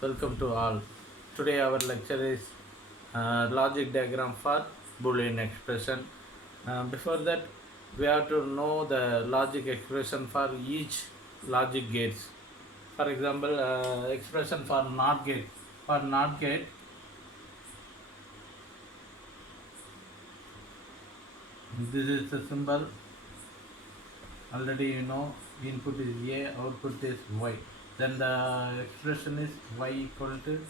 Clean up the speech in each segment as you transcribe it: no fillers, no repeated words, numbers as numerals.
Welcome to all. Today our lecture is logic diagram for Boolean expression. Before that, we have to know the logic expression for each logic gates. For example, expression for NOT gate. For NOT gate, this is the symbol. Already you know input is A, output is Y. Then the expression is Y equal to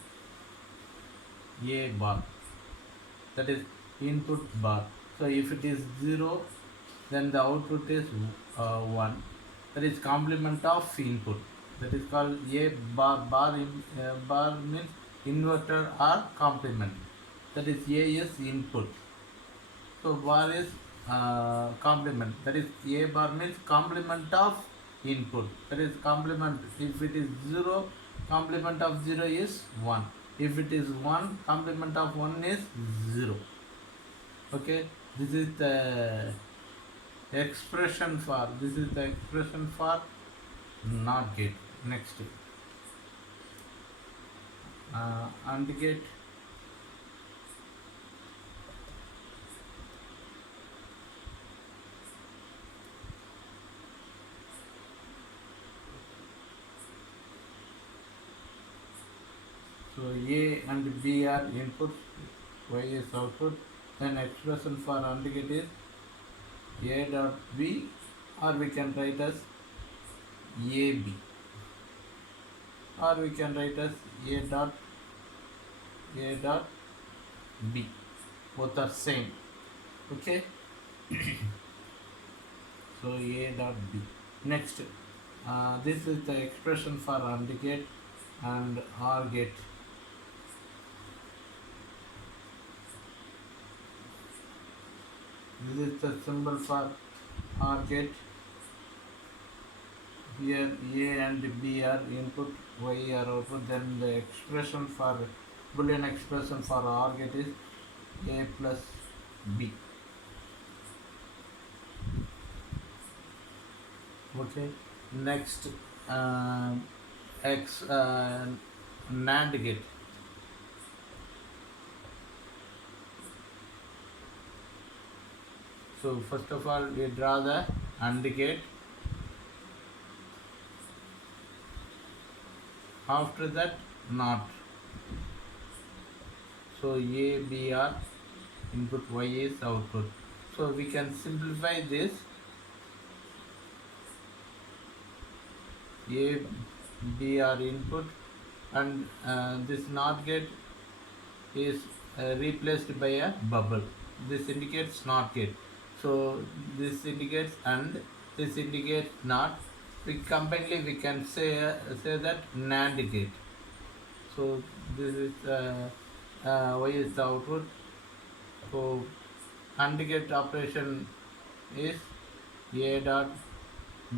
A bar. That is input bar. So if it is 0, then the output is 1. That is complement of input. That is called a bar. Bar means inverter or complement. That is a is input. So bar is complement. That is a bar means complement of input. That is complement. If it is 0, complement of 0 is 1. If it is 1, complement of 1 is 0. Okay, this is the expression for NOT gate. Next, AND gate. So A and B are input, Y is output. Then expression for AND gate is A dot B, or we can write as AB, or we can write as A dot B. Both are same. Okay. So A dot B. Next, this is the expression for AND gate and OR gate. This is the symbol for OR gate. Here A and B are input, Y are output. Then the expression for Boolean expression for OR gate is A plus B. Okay. Next, X NAND gate. So first of all, we draw the AND gate. After that, NOT. So A, B are input, Y is output. So we can simplify this. A, B are input, and this NOT gate is replaced by a bubble. This indicates NOT gate. So this indicates and this indicates NOT. Combinedly we can say that NAND gate. So this is Y is the output. So AND gate operation is A dot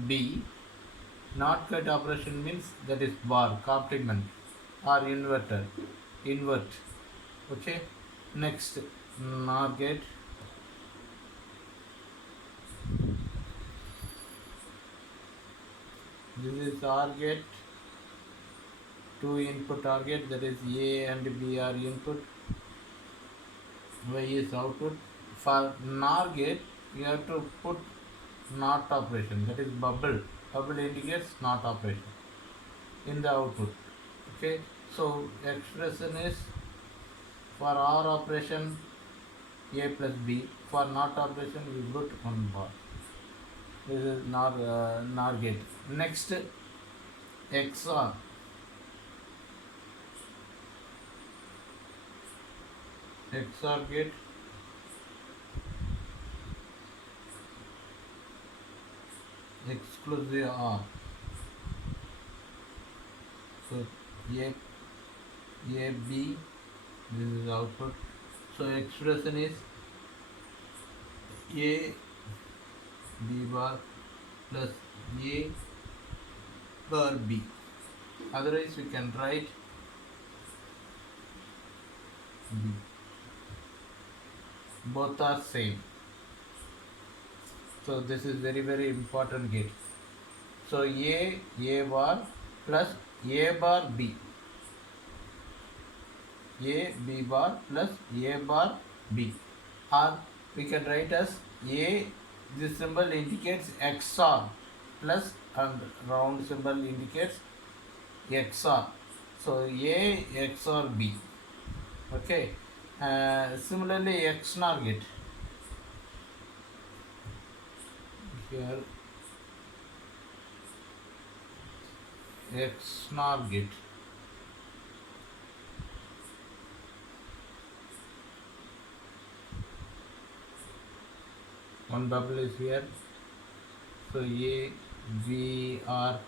B. NOT gate operation means that is bar, complement or inverter, invert. Okay. Next, NOR gate. This is OR gate. Two input OR gate, that is A and B are input, Y is output. For NOR gate, you have to put NOT operation, that is bubble. Bubble indicates NOT operation in the output. Okay, so expression is for OR operation A plus B. For NOT operation, we put one bar. This is NOR gate. Next, XOR. XOR gate. Exclusive OR. So A, B, this is output. So expression is A B bar plus A bar B. Otherwise we can write B. Both are same. So this is very important gate. So A bar plus A bar B. A B bar plus A bar B, or we can write as A, this symbol indicates XOR plus, and round symbol indicates XOR. So A XOR B. Okay. Similarly, XNOR gate. Here XNOR gate. One bubble is here. So A B R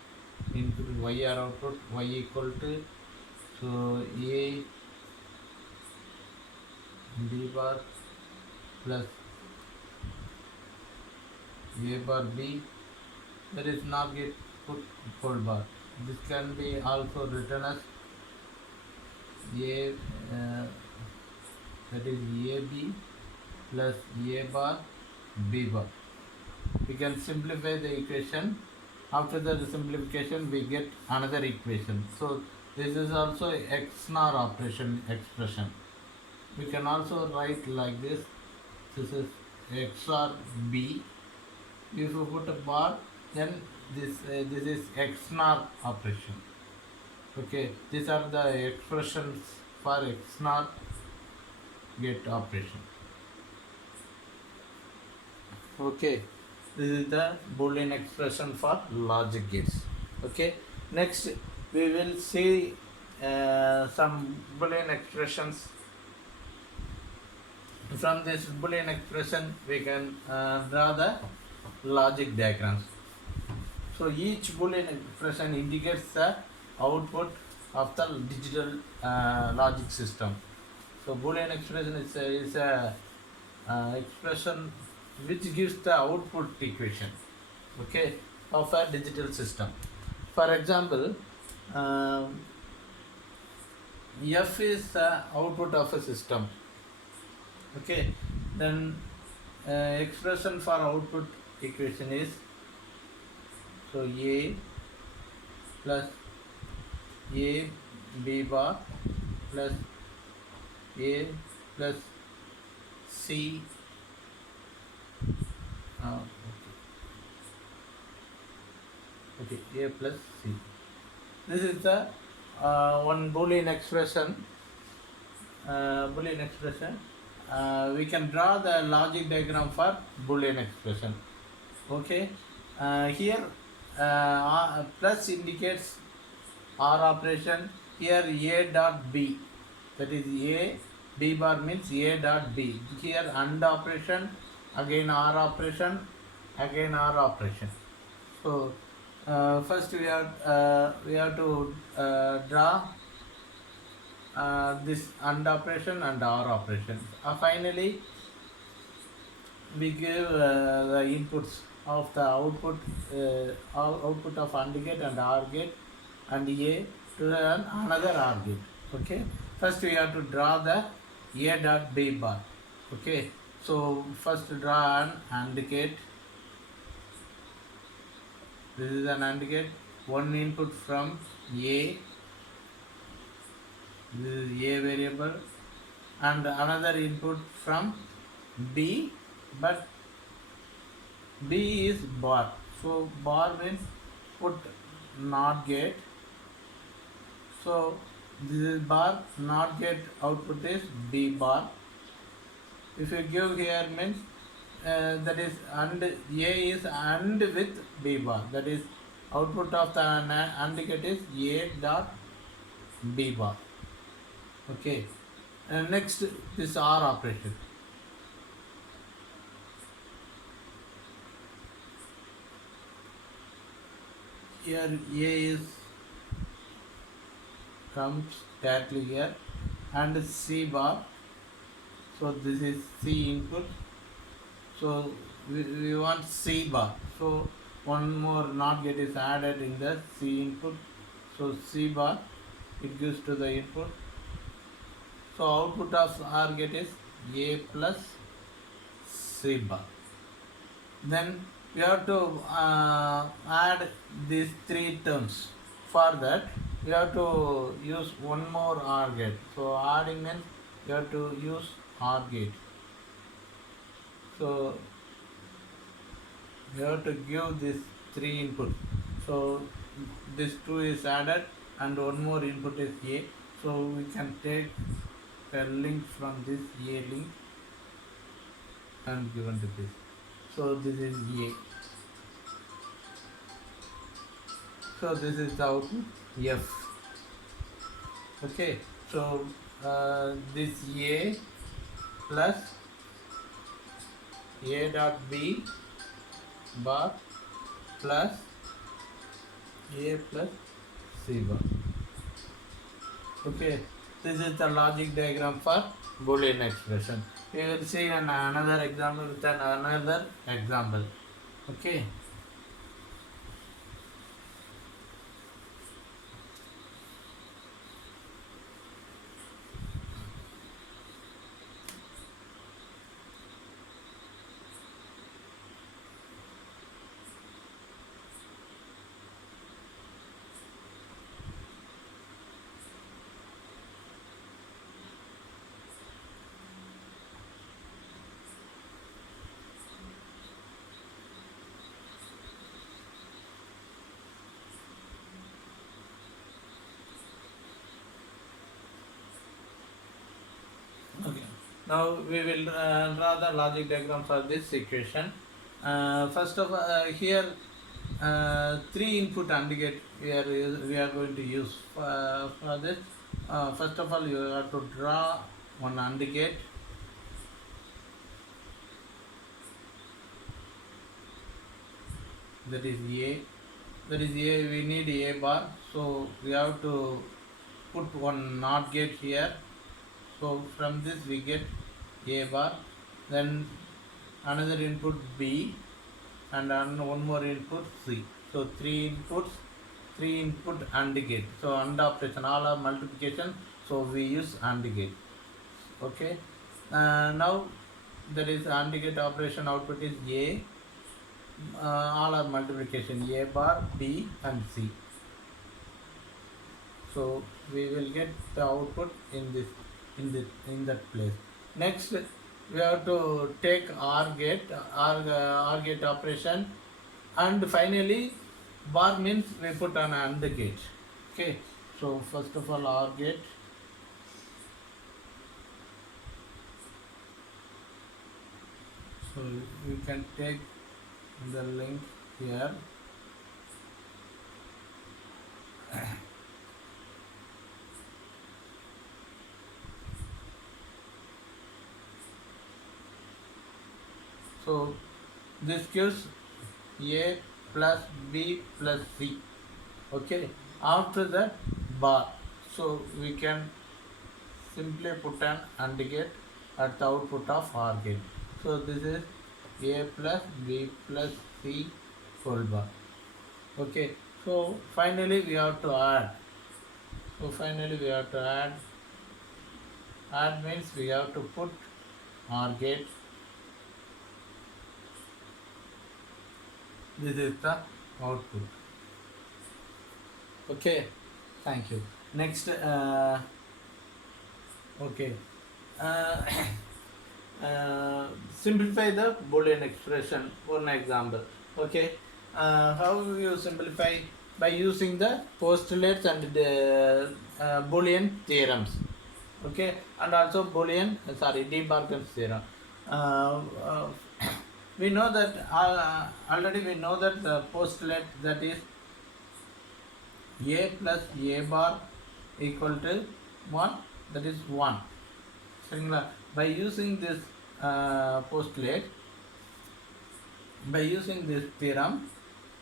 input, Y R output, Y equal to, so A B bar plus A bar B. There is not get put full bar. This can be also written as A, that is AB plus A bar B bar. We can simplify the equation. After the simplification, we get another equation. So this is also XNOR operation expression. We can also write like this. This is XOR B. If you put a bar, then this is XNOR operation. Okay, these are the expressions for XNOR gate operation. Okay, this is the Boolean expression for logic gates. Okay, next we will see some Boolean expressions. From this Boolean expression, we can draw the logic diagrams. So each Boolean expression indicates the output of the digital logic system. So Boolean expression is a expression which gives the output equation, okay, of a digital system. For example, F is the output of a system. Okay, then expression for output equation is, so A plus A B bar plus A plus C. Okay, A plus C. This is the one Boolean expression. We can draw the logic diagram for Boolean expression. Okay, here plus indicates OR operation. Here A dot B, that is A B bar means A dot B. Here AND operation, again OR operation, again OR operation. So first we have to draw this AND operation and OR operation. Finally, we give the inputs of the output of AND gate and OR gate and A to another OR gate. Okay. First we have to draw the A dot B bar. Okay. So first draw an AND gate. This is an AND gate. One input from A. This is A variable, and another input from B, but B is bar. So bar means put NOT gate. So this is bar, NOT gate output is B bar. If you give here means that is AND, A is AND with B bar. That is output of the AND gate is A dot B bar. Okay. And next this OR operation. Here A is comes directly here and C bar. So this is C input. So we want C bar. So one more NOT gate is added in the C input. So C bar, it gives to the input. So output of OR gate is A plus C bar. Then we have to add these three terms. For that, you have to use one more OR gate. So adding means you have to use OR gate. So you have to give this three input. So this 2 is added and one more input is A. So we can take a link from this A link and given to this. So this is A. So this is the output F. Okay. So this A plus A dot B bar plus A plus C bar. Okay, this is the logic diagram for Boolean expression. We will see another example with another example. Okay. Okay. Now we will draw the logic diagram for this equation. First of all, here three input AND gate we are going to use for this. First of all, you have to draw one AND gate. That is A. That is A. We need A bar, so we have to put one NOT gate here. So from this we get A bar, then another input B, and one more input C. So three input AND gate. So AND operation, all are multiplication. So we use AND gate. Okay. Now that is AND gate operation output is A. All are multiplication, A bar, B and C. So we will get the output in this in that place. Next we have to take OR gate operation, and finally bar means we put an AND gate. Okay, so first of all OR gate. So we can take the link here. So this gives A plus B plus C. Okay, after that bar. So we can simply put an AND gate at the output of OR gate. So this is A plus B plus C full bar. Okay, so finally we have to add. So finally we have to add. Add means we have to put OR gate. This is the output. Okay, thank you. Next, okay. Uh, simplify the Boolean expression. One example. Okay, how you simplify? By using the postulates and the Boolean theorems. Okay, and also Boolean, De Morgan's theorem. We know that already we know that the postulate, that is A plus A bar equal to 1, that is 1. By using this postulate, by using this theorem,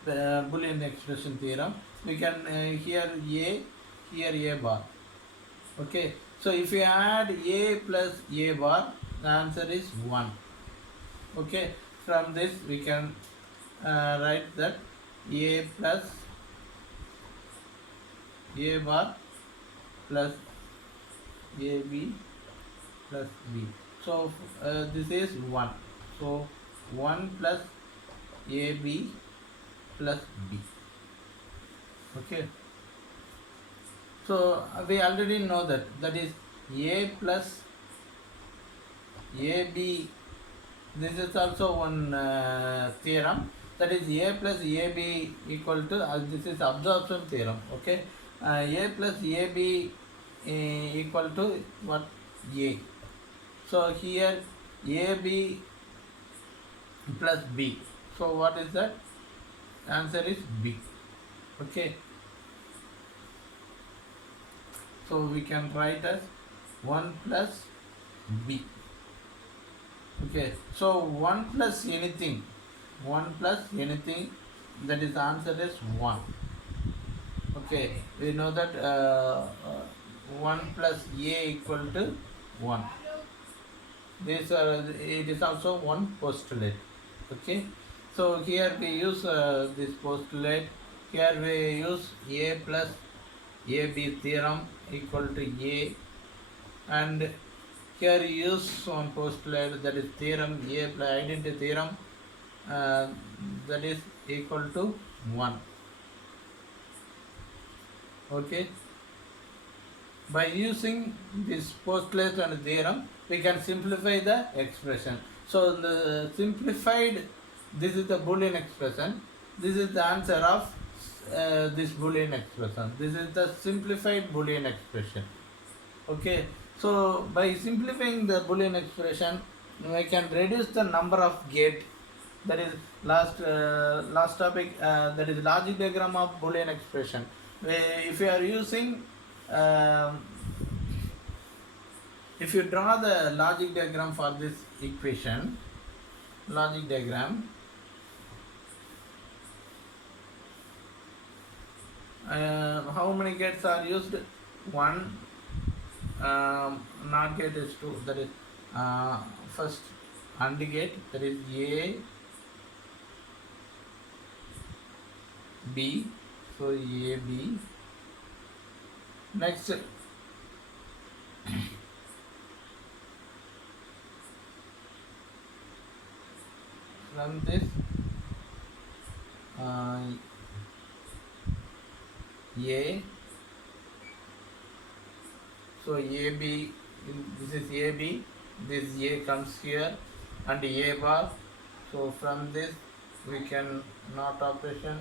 the Boolean expression theorem, we can here A bar. Okay, so if you add A plus A bar, the answer is 1. Okay, from this we can write that A plus A bar plus AB plus B. So this is 1. So 1 plus AB plus B. Okay. So we already know that is a plus ab. This is also one theorem, that is a plus ab equal to this is absorption theorem. Okay, a plus ab equal to what? A. So here ab plus b. So what is that? Answer is b. Okay, so we can write as 1 plus b. Okay, so 1 plus anything, 1 plus anything, that is answer is 1. Okay, we know that 1 plus a equal to 1. This it is also one postulate. Okay, so here we use this postulate. Here we use a plus ab theorem equal to a, and here use one postulate, that is theorem a plus identity theorem, uh, that is equal to 1. Okay, by using this postulate and theorem we can simplify the expression. So the simplified, this is the Boolean expression, this is the answer of this Boolean expression, this is the simplified Boolean expression. Okay, so by simplifying the Boolean expression we can reduce the number of gate. That is last topic, that is logic diagram of Boolean expression. If you are using if you draw the logic diagram for this equation, logic diagram, how many gates are used? 1, NOT gate is 2, that is first AND gate, that is A, B, so A, B. Next, from this A, so AB, this is AB, this A comes here and A bar, so from this we can not operation,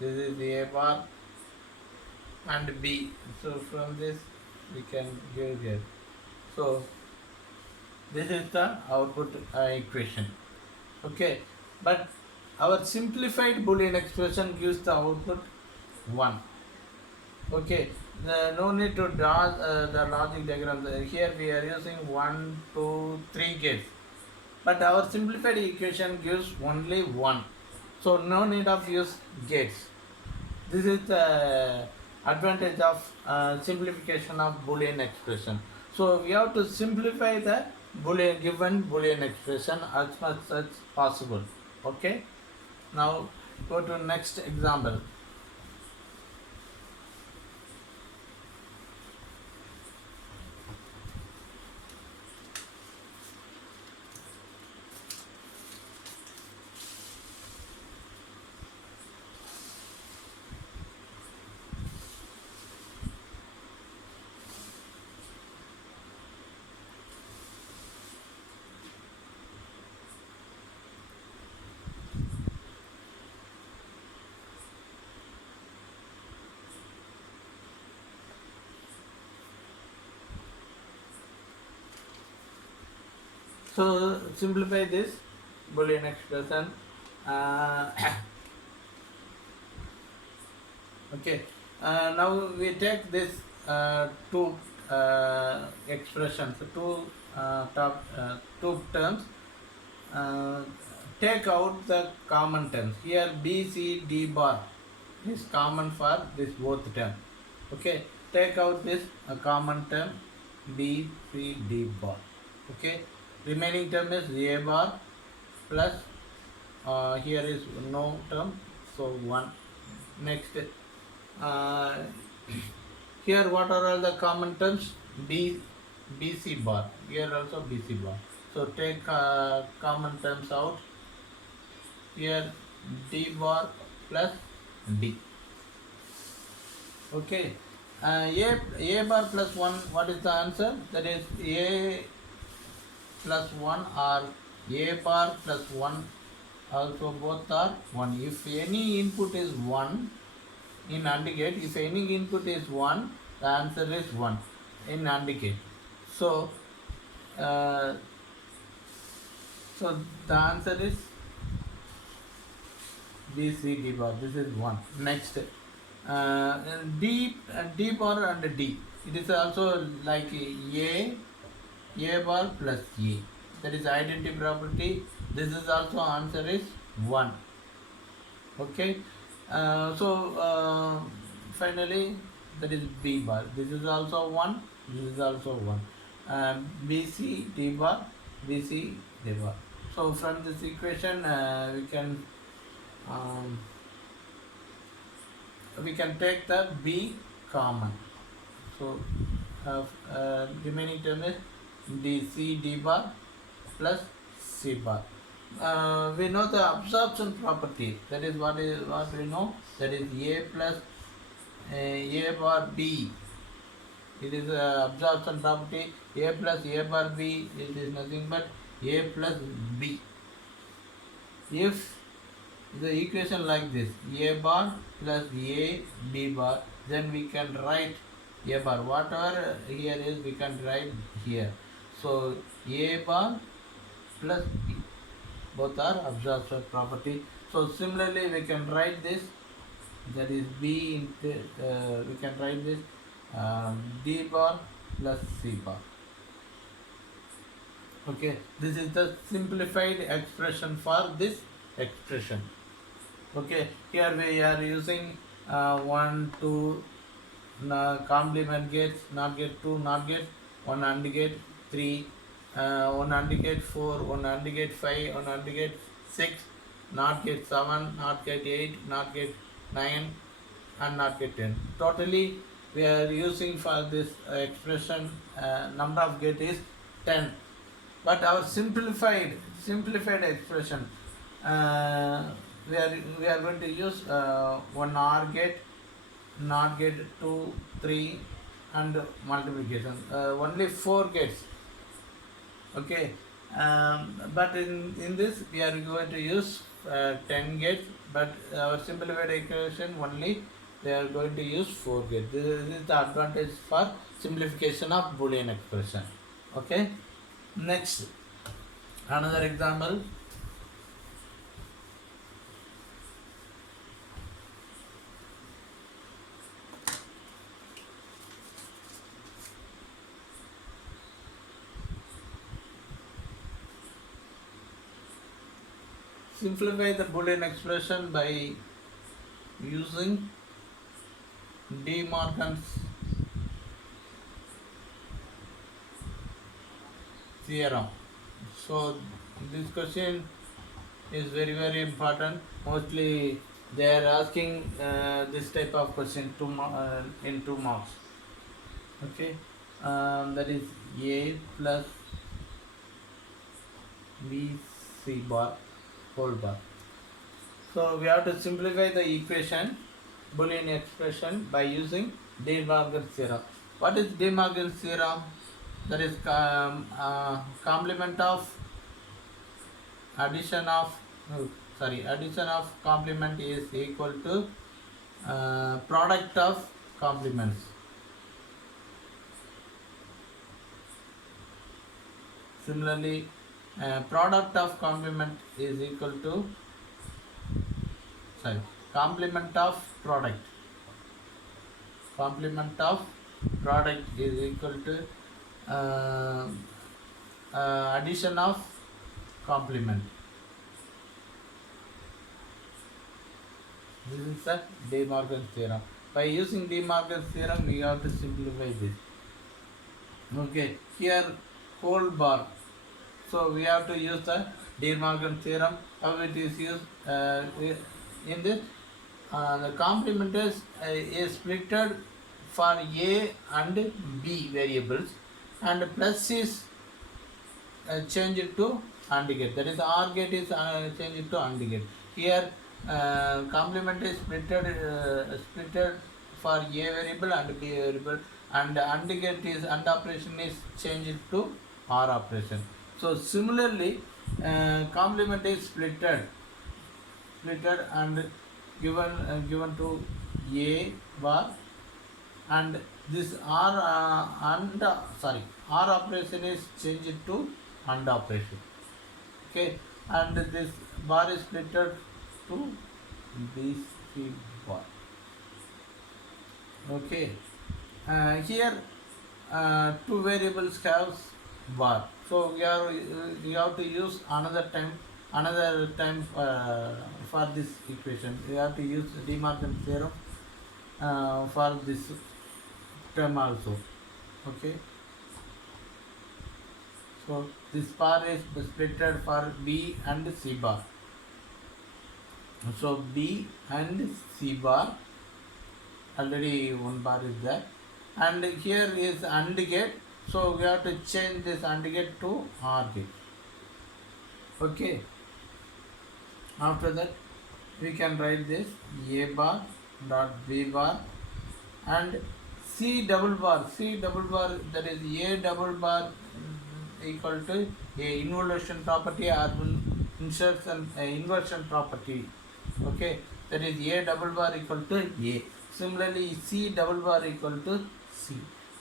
this is A bar and B, so from this we can give here. So this is the output equation. Okay, but our simplified Boolean expression gives the output 1. Okay, no need to draw the logic diagram. Here we are using 1, 2, 3 gates, but our simplified equation gives only 1, so no need of use gates. This is the advantage of simplification of Boolean expression. So we have to simplify the given Boolean expression as much as possible. Okay, now go to next example. So simplify this Boolean expression. Okay, now we take this two expressions, two terms. Take out the common terms. Here B, C, D bar is common for this both term. Okay, take out this common term B, C, D bar. Okay, remaining term is A bar plus here is no term, so 1. Next, here what are all the common terms? BC bar, here also BC bar. So take common terms out. Here D bar plus D. Okay, A bar plus 1, what is the answer? That is A plus 1 or A bar plus 1, also both are 1. If any input is 1 in AND gate, if any input is 1, the answer is 1 in AND gate. So, uh, so the answer is B, C, D bar. This is 1. Next, D bar and D. It is also like A bar plus A. That is identity property. This is also answer is 1. Okay. Finally, that is B bar. This is also 1. This is also 1. BC D bar, BC D bar. So from this equation, um, we can take the B common. So remaining term is DC D bar plus C bar. We know the absorption property. That is what we know. That is A plus A bar B. It is absorption property. A plus A bar B. It is nothing but A plus B. If the equation like this, A bar plus A B bar, then we can write A bar. Whatever here is, we can write here. So A bar plus B. Both are absorption property. So similarly, we can write this. That is B into, we can write this D bar plus C bar. Okay, this is the simplified expression for this expression. Okay, here we are using 1, 2 complement gates, NOT gate 2, NOT gate 1, AND gate 3, 1 AND gate 4, 1 AND gate 5, 1 AND gate 6, NOT gate 7, NOT gate 8, NOT gate 9, and NOT gate 10. Totally, we are using for this expression number of gate is 10. But our simplified expression, we are going to use one OR gate, NOT gate 2, 3, and multiplication. Only 4 gates. Okay, but in this we are going to use 10 gates. But our simplified equation only we are going to use 4 gates. This is the advantage for simplification of Boolean expression. Okay. Next, another example. Simplify the Boolean expression by using De Morgan's theorem. So this question is very important. Mostly they are asking this type of question in 2 marks. Okay, that is A plus B C bar whole bar. So we have to simplify the equation Boolean expression by using De Morgan's theorem. What is De Morgan's theorem? That is complement of addition of complement is equal to product of complements. Similarly, product of complement is equal to complement of product. Complement of product is equal to addition of complement. This is the De Morgan's theorem. By using De Morgan's theorem, we have to simplify this. Okay, here whole bar. So we have to use the De Morgan theorem. How it is used in this? The complement is splitted for A and B variables, and plus is changed to AND gate. That is OR gate is changed to AND gate. Here complement is splitted for a variable and b variable, and AND gate is AND operation is changed to OR operation. So similarly, complement is splitted and given to a bar, and this OR operation is changed to AND operation. Okay, and this bar is splitted to BC bar. Okay, here two variables have bar, so we have to use another time for this equation. We have to use De Morgan theorem for this term also. Okay, so this bar is splitted for B and C bar. So B and C bar, already one bar is there, and here is AND gate, so we have to change this AND gate to OR gate. Okay, after that we can write this A bar dot B bar and C double bar, that is A double bar equal to A involution property or inversion property. Okay, that is A double bar equal to A. Similarly, C double bar equal to C.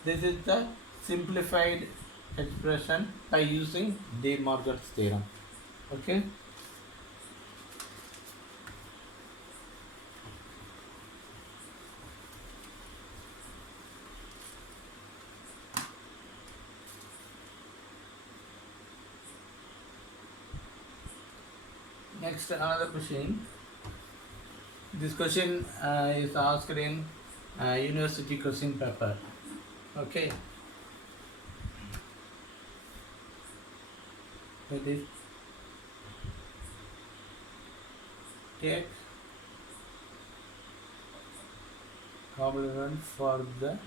This is the simplified expression by using De Morgan's theorem. Okay. Next, another question. This question is asked in university question paper. Okay. That is, take complement for the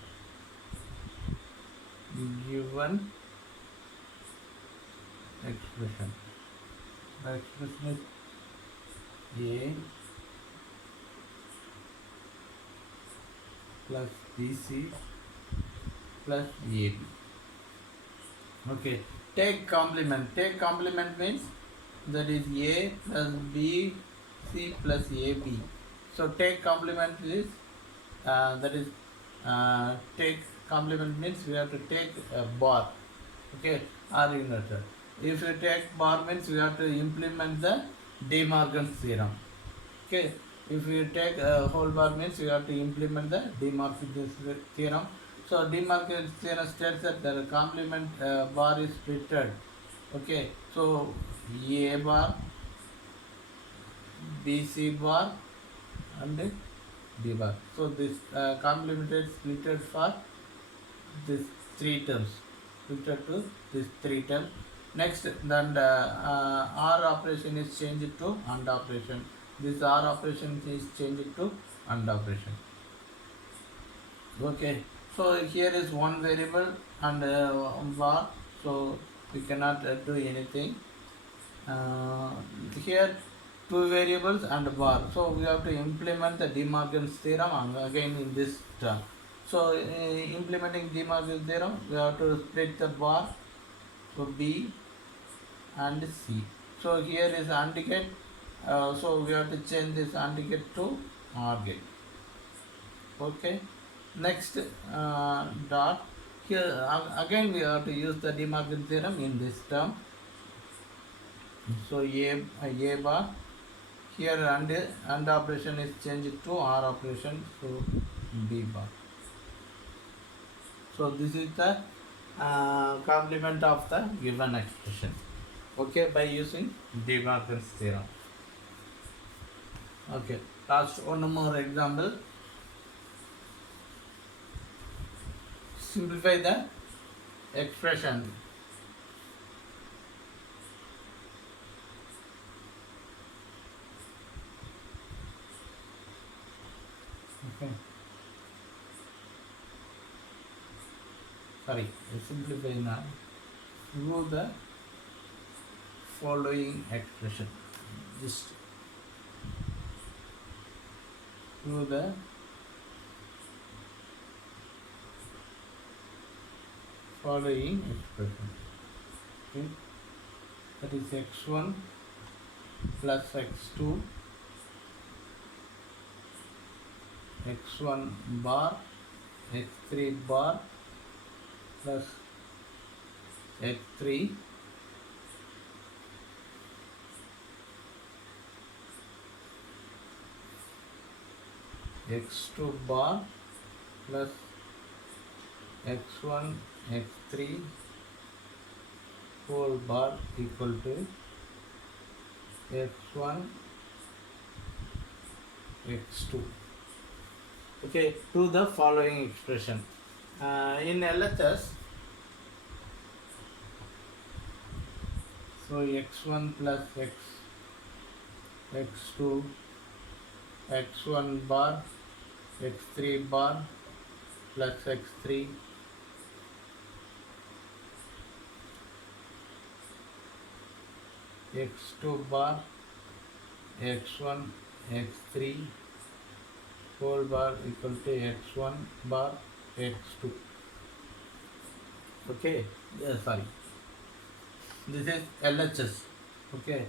given expression. The expression is A plus BC plus AB. Okay, take complement. Take complement means that is A plus B C plus AB. So take complement is take complement means we have to take a bar. Okay, or inverted. If you take bar means we have to implement the De Morgan's theorem. Okay, if you take a whole bar means you have to implement the De Morgan's theorem. So De Morgan's theorem states that the complement bar is splitted. Okay, so A bar, BC bar and D bar. So this complement is splitted for these three terms. Splitted to these three terms. Next, then OR operation is changed to AND operation. This OR operation is changed to AND operation. Okay, so here is one variable and one bar, so we cannot do anything. Here two variables and a bar, so we have to implement the De Morgan's theorem again in this term. So implementing De Morgan's theorem, we have to split the bar to B and C. So here is AND gate, so we have to change this AND gate to OR gate. Okay, next dot, here again we have to use the De Morgan theorem in this term. So A bar, here AND operation is changed to OR operation, so B bar. So this is the complement of the given expression. Okay, by using De Morgan's theorem. Okay, last one more example. Simplify the expression. Okay. Sorry, simplify now. Do the following expression. Just do the following expression. Okay, that is x1 plus x2 x1 bar x3 bar plus x3 x2 bar plus x1 x3 whole bar equal to x1 x2. Okay, to the following expression. In LHS, so x1 plus x2 x1 bar x3 bar plus x3 x2 bar x1 x3 whole bar equal to x1 bar x2. Okay, yeah, sorry, this is LHS. Okay,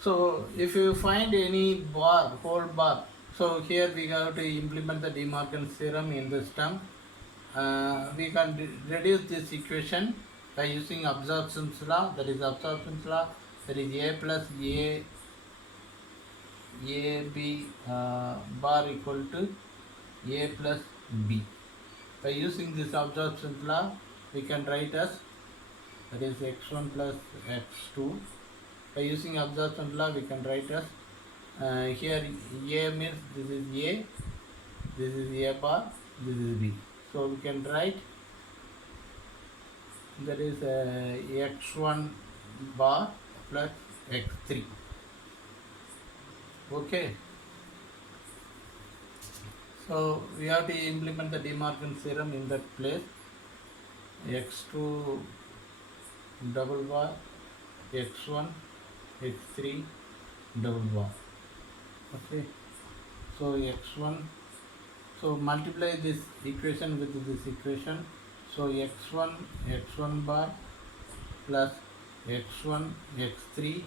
so if you find any bar, whole bar, so here we have to implement the De Morgan's theorem in this term. We can reduce this equation by using absorption's law. That is absorption's law. That is A plus A B bar equal to A plus B. By using this absorption's law, we can write as, that is x1 plus x2. By using absorption law, we can write as here A means this is A, this is A bar, this is B. So we can write that is x1 bar plus x3. Okay. So we have to implement the De Morgan's theorem in that place. x2 double bar, x1 x3 double bar. Okay, so x1, so multiply this equation with this equation. So x1 bar plus x1 x3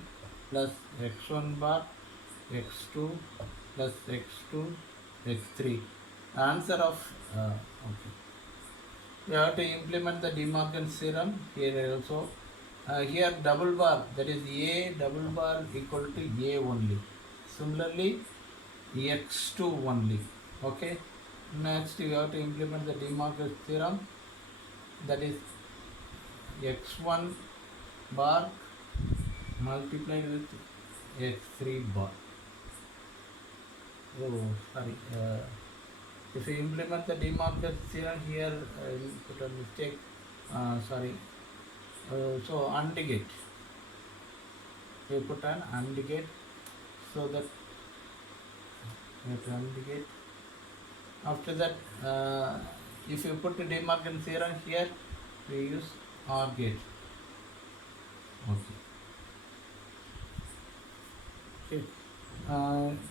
plus x1 bar x2 plus x2 x3. Answer of okay, we have to implement the De Morgan's theorem here also. Here double bar, that is A double bar equal to A only. Similarly, x2 only. Okay. Next, we have to implement the De Morgan's theorem. That is x1 bar multiplied with x3 bar. Oh, sorry. If you implement the De Morgan's theorem here, I will put a mistake. Sorry. So AND gate. You put an AND gate, so that AND gate. After that, if you put the De Morgan's theorem here, we use OR gate. Okay. Okay.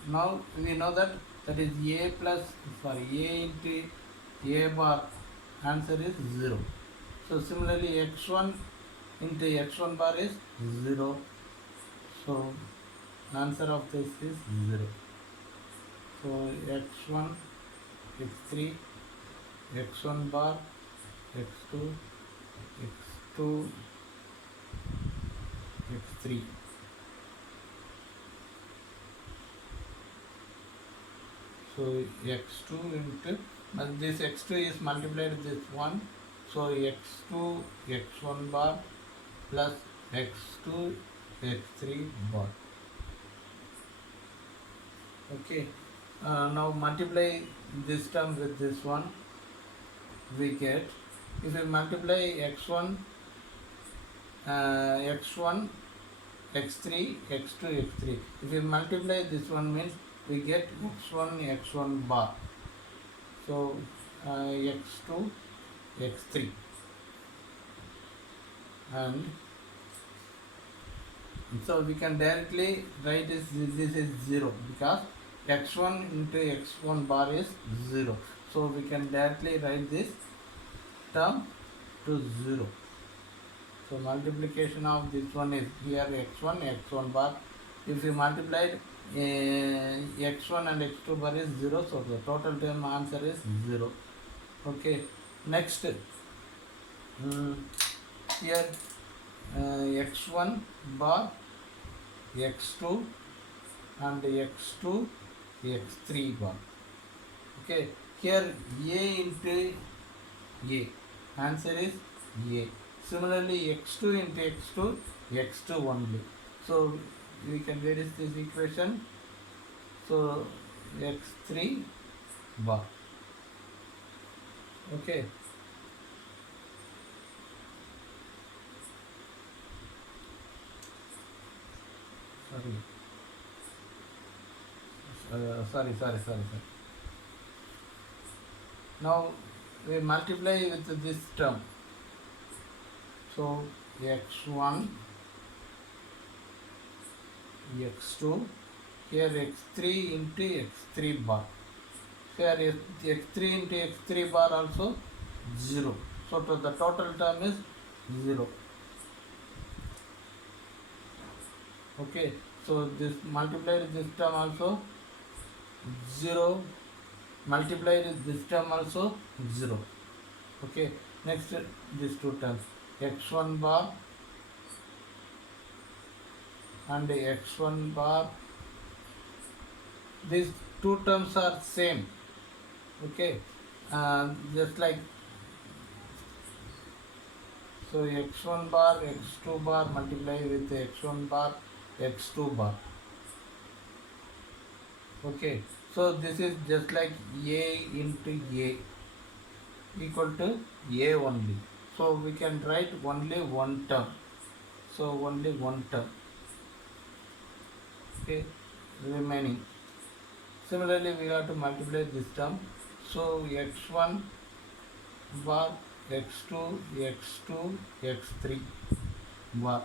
Now we know that is A plus, sorry, A into A bar, answer is 0. So similarly x1 into x1 bar is 0. So answer of this is 0. So x1 x3 x1 bar x2 x2 x3. So x2 into, this x2 is multiplied with this 1. So x2 x1 bar plus x2 x3 bar. Okay. Now multiply this term with this one. We get, if we multiply x1 x1 x3 x2 x3. If we multiply this one, means we get x1 bar. So x2 x3, and so we can directly write this is 0 because x1 into x1 bar is 0. So we can directly write this term to 0. So multiplication of this one is here x1 bar. If you multiply x1 and x2 bar is 0, so the total term answer is 0. Okay, next here x1 bar, x2 and x2 x3 bar. Okay, here a into a, answer is a. Similarly x2 into x2, x2 only. So we can reduce this equation. So x3 bar. Okay. Sorry. Now we multiply with this term. So x1, x2, here x3 into x3 bar. Here x3 into x3 bar also 0. So the total term is 0. Okay, so this multiplied this term also 0, multiplied this term also 0. Okay, next these two terms x1 bar and x1 bar, these two terms are same. Okay, just like so x1 bar x2 bar multiply with x1 bar x2 bar. Okay, so this is just like a into a equal to a only. So we can write only one term. So only one term. Okay, remaining. Similarly, we have to multiply this term. So x1 bar x2 x3 bar.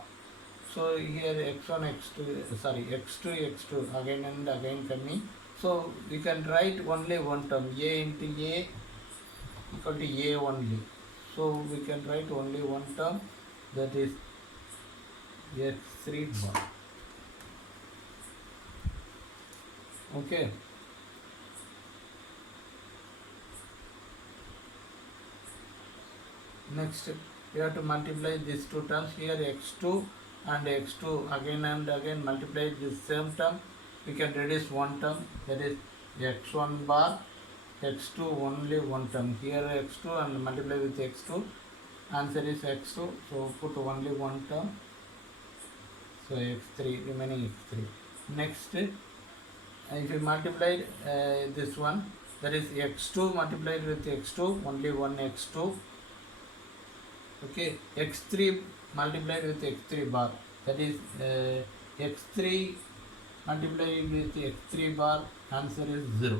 So here x2 again and again coming. So we can write only one term, a into a equal to a only. So we can write only one term, that is x3 bar. Okay. Next we have to multiply these two terms. Here x2 and x2 again and again multiply this same term. We can reduce one term, that is x1 bar x2 only one term. Here x2 and multiply with x2, answer is x2. So put only one term. So x3, remaining x3. Next, if you multiply this one, that is x2 multiplied with x2, only one x2. Okay, x3 multiplied with x3 bar, that is x3 multiplied with x3 bar, answer is 0.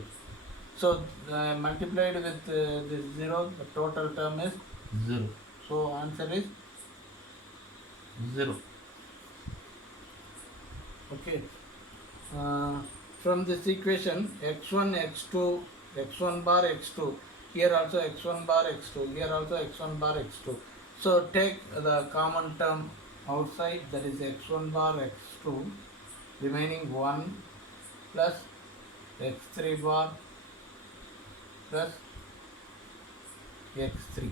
So multiplied with this 0, the total term is 0. So answer is 0. Okay. From this equation x1 x2 x1 bar x2, here also x1 bar x2, here also x1 bar x2. So take the common term outside, that is x1 bar x2, remaining 1 plus x3 bar plus x3.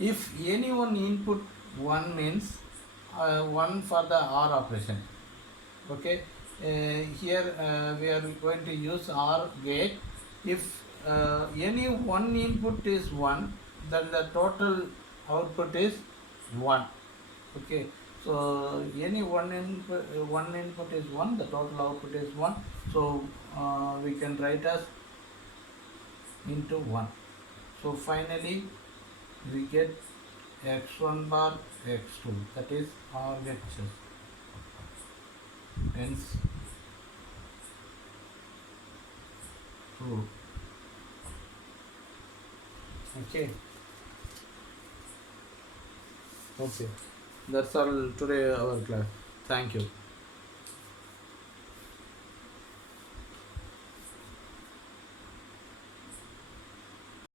If any one input 1 means 1 for the OR operation. Okay, here we are going to use OR gate. If any one input is 1, then the total output is 1. Okay, so any one input is 1, the total output is 1. So we can write as into 1. So finally we get x1 bar x2, that is RHS. Hence true. Okay. Okay. That's all today our class. Thank you.